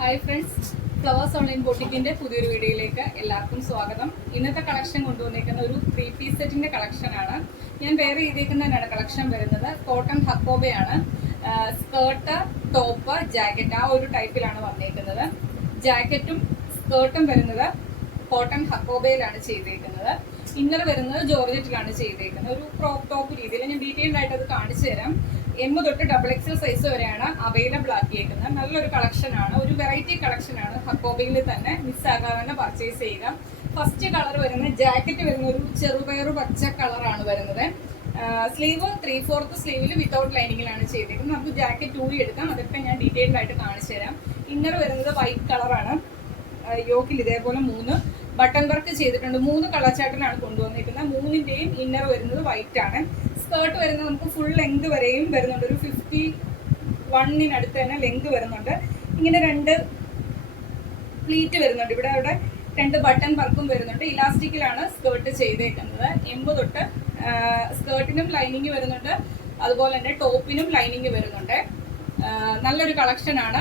Hi friends, flowers online ബൊട്ടിക്കിന്റെ പുതിയൊരു വീഡിയോയിലേക്ക് എല്ലാവർക്കും സ്വാഗതം. ഇന്നത്തെ കളക്ഷൻ കൊണ്ടുവന്നിരിക്കുന്ന ഒരു 3-piece സെറ്റിന്റെ കളക്ഷനാണ്. ഞാൻ വെയർ ചെയ്തേക്കുന്നതിനാണ് കളക്ഷൻ വരുന്നത്. കോട്ടൺ ഹക്കോബയാണ്. സ്കേർട്ട്, ടോപ്പ്, ജാക്കറ്റ് ആ ഒരു ടൈപ്പിലാണ് വന്നേക്കുന്നത്. ജാക്കറ്റും സ്കേർട്ടും വരുന്നത് കോട്ടൺ ഹക്കോബയിലാണ് ചെയ്തേക്കുന്നത്. ഇന്നർ വരുന്നത് ജോർജറ്റിലാണ് ചെയ്തേക്കുന്നത്. ഒരു ക്രോപ്പ് ടോപ്പ് രീതിയിൽ ഞാൻ ഡീറ്റെയിൽഡ് ആയിട്ട് അത് കാണിച്ചു തരാം. M തൊട്ട് XXL സൈസ് വരെയാണ് അവൈലബിൾ ആക്കിയേക്കുന്നത്. നല്ലൊരു കളക്ഷനാണ്, ഒരു വെറൈറ്റി കളക്ഷനാണ്. ഹക്കോബയിൽ തന്നെ മിസ്സാകാതെ തന്നെ പർച്ചേസ് ചെയ്യുക. ഫസ്റ്റ് കളർ വരുന്നത് ജാക്കറ്റ് വരുന്ന ഒരു ചെറുപയറു പച്ച കളറാണ് വരുന്നത്. സ്ലീവ് 3/4 സ്ലീവിൽ വിത്തൗട്ട് ലൈനിങ്ങിലാണ് ചെയ്തേക്കുന്നത്. നമുക്ക് ജാക്കറ്റ് ഊരി എടുക്കാം, അതൊക്കെ ഞാൻ ഡീറ്റെയിൽഡ് ആയിട്ട് കാണിച്ചു തരാം. ഇന്നർ വരുന്നത് വൈറ്റ് കളറാണ്. യോക്കിൽ ഇതേപോലെ 3 ബട്ടൺ വർക്ക് ചെയ്തിട്ടുണ്ട്. 3 കളർ ചാർട്ടിലാണ് കൊണ്ടുവന്നിരിക്കുന്നത്. 3ന്റെയും ഇന്നർ വരുന്നത് വൈറ്റ് ആണ്. സ്കേർട്ട് വരുന്നത് നമുക്ക് ഫുൾ ലെങ്ത് വരെയും വരുന്നുണ്ട്. ഒരു 51-നടുത്ത് തന്നെ ലെങ്ത് വരുന്നുണ്ട്. ഇങ്ങനെ 2 പ്ലീറ്റ് വരുന്നുണ്ട്. ഇവിടെ 2 ബട്ടൺ വർക്കും വരുന്നുണ്ട്. ഇലാസ്റ്റിക്കിലാണ് സ്കേർട്ട് ചെയ്തേക്കുന്നത്. M തൊട്ട് സ്കേർട്ടിനും ലൈനിങ് വരുന്നുണ്ട്, അതുപോലെ തന്നെ ടോപ്പിനും ലൈനിങ് വരുന്നുണ്ട്. നല്ലൊരു കളക്ഷൻ ആണ്.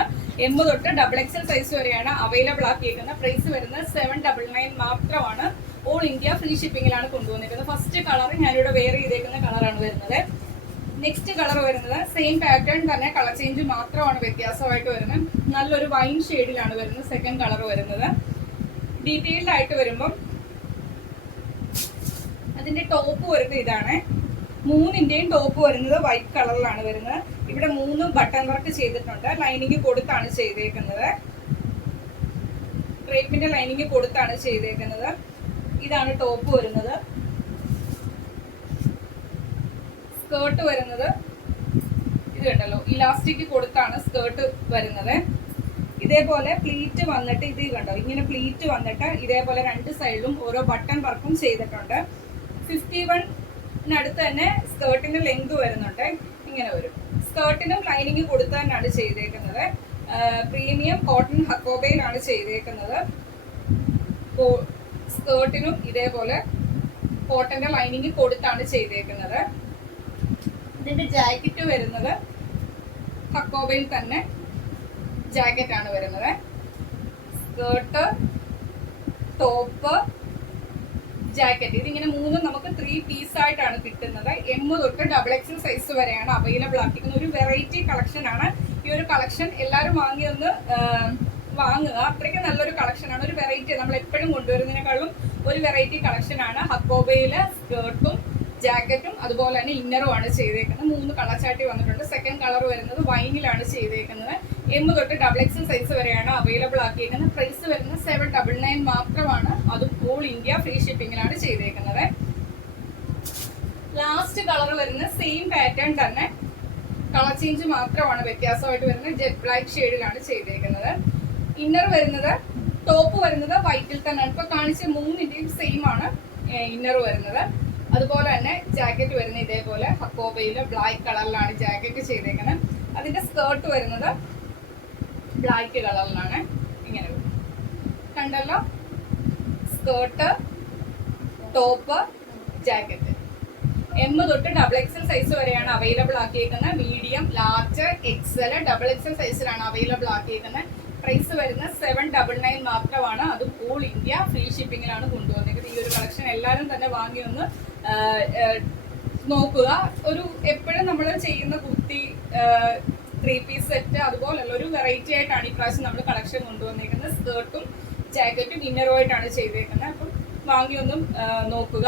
M തൊട്ട് XXL സൈസ് വരെയാണ് അവൈലബിൾ ആക്കിയിരിക്കുന്നത്. പ്രൈസ് വരുന്നത് 799 മാത്രമാണ്. ഓൾ ഇന്ത്യ ഫ്രീ ഷിപ്പിംഗിലാണ് കൊണ്ടുവന്നിരിക്കുന്നത്. ഫസ്റ്റ് കളർ ഞാനിവിടെ വെയർ ചെയ്തേക്കുന്ന കളറാണ് വരുന്നത്. നെക്സ്റ്റ് കളർ വരുന്നത് സെയിം പാറ്റേൺ തന്നെ, കളർ ചേഞ്ച് മാത്രമാണ് വ്യത്യാസമായിട്ട് വരുന്നത്. നല്ലൊരു വൈൻ ഷെയ്ഡിലാണ് വരുന്നത് സെക്കൻഡ് കളർ വരുന്നത്. ഡീറ്റെയിൽഡ് ആയിട്ട് വരുമ്പം അതിന്റെ ടോപ്പ് വരുന്നത് ഇതാണ്. 3ന്റെയും ടോപ്പ് വരുന്നത് വൈറ്റ് കളറിലാണ് വരുന്നത്. ഇവിടെ 3 ബട്ടൺ വർക്ക് ചെയ്തിട്ടുണ്ട്. ലൈനിങ് കൊടുത്താണ് ചെയ്തേക്കുന്നത്. ക്രേപ്പിന്റെ ലൈനിങ് കൊടുത്താണ് ചെയ്തേക്കുന്നത്. ഇതാണ് ടോപ്പ് വരുന്നത്. സ്കേർട്ട് വരുന്നത് ഇത് കണ്ടല്ലോ, ഇലാസ്റ്റിക് കൊടുത്താണ് സ്കേർട്ട് വരുന്നത്. ഇതേപോലെ പ്ലീറ്റ് വന്നിട്ട് ഇത് കണ്ടോ, ഇങ്ങനെ പ്ലീറ്റ് വന്നിട്ട് ഇതേപോലെ 2 സൈഡിലും ഓരോ ബട്ടൺ വർക്കും ചെയ്തിട്ടുണ്ട്. 51-നടുത്ത് തന്നെ സ്കേർട്ടിന്റെ ലെങ്ത് വരുന്നുണ്ട്. ഇങ്ങനെ വരും. സ്കേർട്ടിനും ലൈനിങ് കൊടുത്ത് തന്നെയാണ് ചെയ്തേക്കുന്നത്. പ്രീമിയം കോട്ടൺ ഹക്കോബയിലാണ് ചെയ്തേക്കുന്നത്. സ്കേർട്ടിനും ഇതേപോലെ കോട്ടന്റെ ലൈനിങ് കൊടുത്താണ് ചെയ്തേക്കുന്നത്. ഇതിന്റെ ജാക്കറ്റ് വരുന്നത് ഹക്കോബയിൽ തന്നെ ജാക്കറ്റ് ആണ് വരുന്നത്. സ്കേർട്ട്, ടോപ്പ്, ജാക്കറ്റ്, ഇതിങ്ങനെ 3 നമുക്ക് 3 പീസ് ആയിട്ടാണ് കിട്ടുന്നത്. M തൊട്ട് XXL സൈസ് വരെയാണ് അവൈലബിൾ ആക്കിയിരിക്കുന്നത്. ഒരു വെറൈറ്റി കളക്ഷൻ ആണ്. ഈ ഒരു കളക്ഷൻ എല്ലാവരും വാങ്ങിയൊന്ന് വാങ്ങുക. അത്രയ്ക്ക് നല്ലൊരു കളക്ഷൻ ആണ്. ഒരു വെറൈറ്റി, നമ്മൾ എപ്പോഴും കൊണ്ടുവരുന്നതിനേക്കാളും ഒരു വെറൈറ്റി കളക്ഷൻ ആണ്. ഹക്കോബയില് സ്കേർട്ടും ജാക്കറ്റും അതുപോലെ തന്നെ ഇന്നറും ആണ് ചെയ്തേക്കുന്നത്. 3 കളർ ചാർട്ടി വന്നിട്ടുണ്ട്. സെക്കൻഡ് കളർ വരുന്നത് വൈനിലാണ് ചെയ്തേക്കുന്നത്. M തൊട്ട് XXL സൈസ് വരെയാണ് അവൈലബിൾ ആക്കിയിരിക്കുന്നത്. പ്രൈസ് വരുന്നത് 799 മാത്രമാണ്. അതും ഓൾ ഇന്ത്യ ഫ്രീ ഷിപ്പിംഗിലാണ് ചെയ്തേക്കുന്നത്. ലാസ്റ്റ് കളർ വരുന്നത് സെയിം പാറ്റേൺ തന്നെ, കളർ ചേഞ്ച് മാത്രമാണ് വ്യത്യാസമായിട്ട് വരുന്നത്. ജെറ്റ് ബ്ലാക്ക് ഷെയ്ഡിലാണ് ചെയ്തേക്കുന്നത്. ഇന്നർ വരുന്നത്, ടോപ്പ് വരുന്നത് വൈറ്റിൽ തന്നെയാണ്. ഇപ്പൊ കാണിച്ച 3ന്റെയും സെയിം ആണ് ഇന്നർ വരുന്നത്. അതുപോലെ തന്നെ ജാക്കറ്റ് വരുന്നത് ഇതേപോലെ ഹക്കോബയില് ബ്ലാക്ക് കളറിലാണ് ജാക്കറ്റ് ചെയ്തേക്കുന്നത്. അതിന്റെ സ്കേർട്ട് വരുന്നത് ബ്ലാക്ക് കളറിലാണ്. ഇങ്ങനെ കണ്ടല്ലോ, സ്കേർട്ട്, ടോപ്പ്, ജാക്കറ്റ്. M തൊട്ട് XXL സൈസ് വരെയാണ് അവൈലബിൾ ആക്കിയിരിക്കുന്നത്. മീഡിയം, ലാർജ്, XL, XXL സൈസിലാണ് അവൈലബിൾ ആക്കിയിരിക്കുന്നത്. പ്രൈസ് വരുന്നത് 799 മാത്രമാണ്. അതും ഓൾ ഇന്ത്യ ഫ്രീ ഷിപ്പിംഗിലാണ് കൊണ്ടുവന്നിരിക്കുന്നത്. ഈ ഒരു കളക്ഷൻ എല്ലാവരും തന്നെ വാങ്ങി ഒന്ന് നോക്കുക. ഒരു എപ്പോഴും നമ്മൾ ചെയ്യുന്ന കുർത്തി, 3-piece സെറ്റ് അതുപോലുള്ള ഒരു വെറൈറ്റി ആയിട്ടാണ് ഈ പ്രാവശ്യം നമ്മൾ കളക്ഷൻ കൊണ്ടുവന്നിരിക്കുന്നത്. സ്കേർട്ടും ജാക്കറ്റും ഇന്നറുമായിട്ടാണ് ചെയ്തേക്കുന്നത്. അപ്പം വാങ്ങി ഒന്നും നോക്കുക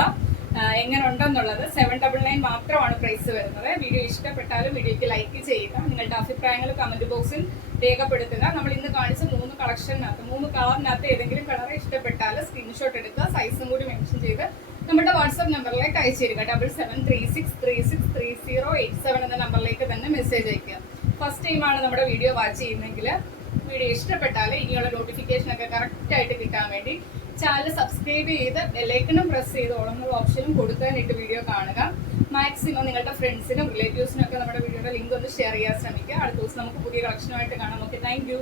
എങ്ങനെ ഉണ്ടെന്നുള്ളത്. 799 മാത്രമാണ് പ്രൈസ് വരുന്നത്. വീഡിയോ ഇഷ്ടപ്പെട്ടാലും വീഡിയോക്ക് ലൈക്ക് ചെയ്യുക. നിങ്ങളുടെ അഭിപ്രായങ്ങൾ കമന്റ് ബോക്സിൽ രേഖപ്പെടുത്തുക. നമ്മൾ ഇന്ന് കാണിച്ച 3 കളക്ഷനകത്ത് 3 കളറിനകത്ത് ഏതെങ്കിലും കളർ ഇഷ്ടപ്പെട്ടാൽ സ്ക്രീൻഷോട്ട് എടുക്കുക. സൈസും കൂടി മെൻഷൻ ചെയ്ത് നമ്മുടെ വാട്സ്ആപ്പ് നമ്പറിലേക്ക് അയച്ചു തരിക. 7736363087 എന്ന നമ്പറിലേക്ക് തന്നെ മെസ്സേജ് അയക്കുക. ഫസ്റ്റ് ടൈമാണ് നമ്മുടെ വീഡിയോ വാച്ച് ചെയ്യുന്നെങ്കിൽ വീഡിയോ ഇഷ്ടപ്പെട്ടാൽ ഇനിയുള്ള നോട്ടിഫിക്കേഷൻ ഒക്കെ കറക്റ്റ് ആയിട്ട് കിട്ടാൻ വേണ്ടി ചാനൽ സബ്സ്ക്രൈബ് ചെയ്ത് ബെല്ലൈക്കണും പ്രസ് ചെയ്ത് ഓളെന്നുള്ള ഓപ്ഷനും കൊടുക്കാനായിട്ട് വീഡിയോ കാണുക. മാക്സിമം നിങ്ങളുടെ ഫ്രണ്ട്സിനും റിലേറ്റീവ്സിനും ഒക്കെ നമ്മുടെ വീഡിയോയുടെ ലിങ്ക് ഒന്ന് ഷെയർ ചെയ്യാൻ ശ്രമിക്കുക. അടുത്ത ദിവസം നമുക്ക് പുതിയ കളക്ഷനുമായിട്ട് കാണാം. Okay, thank you.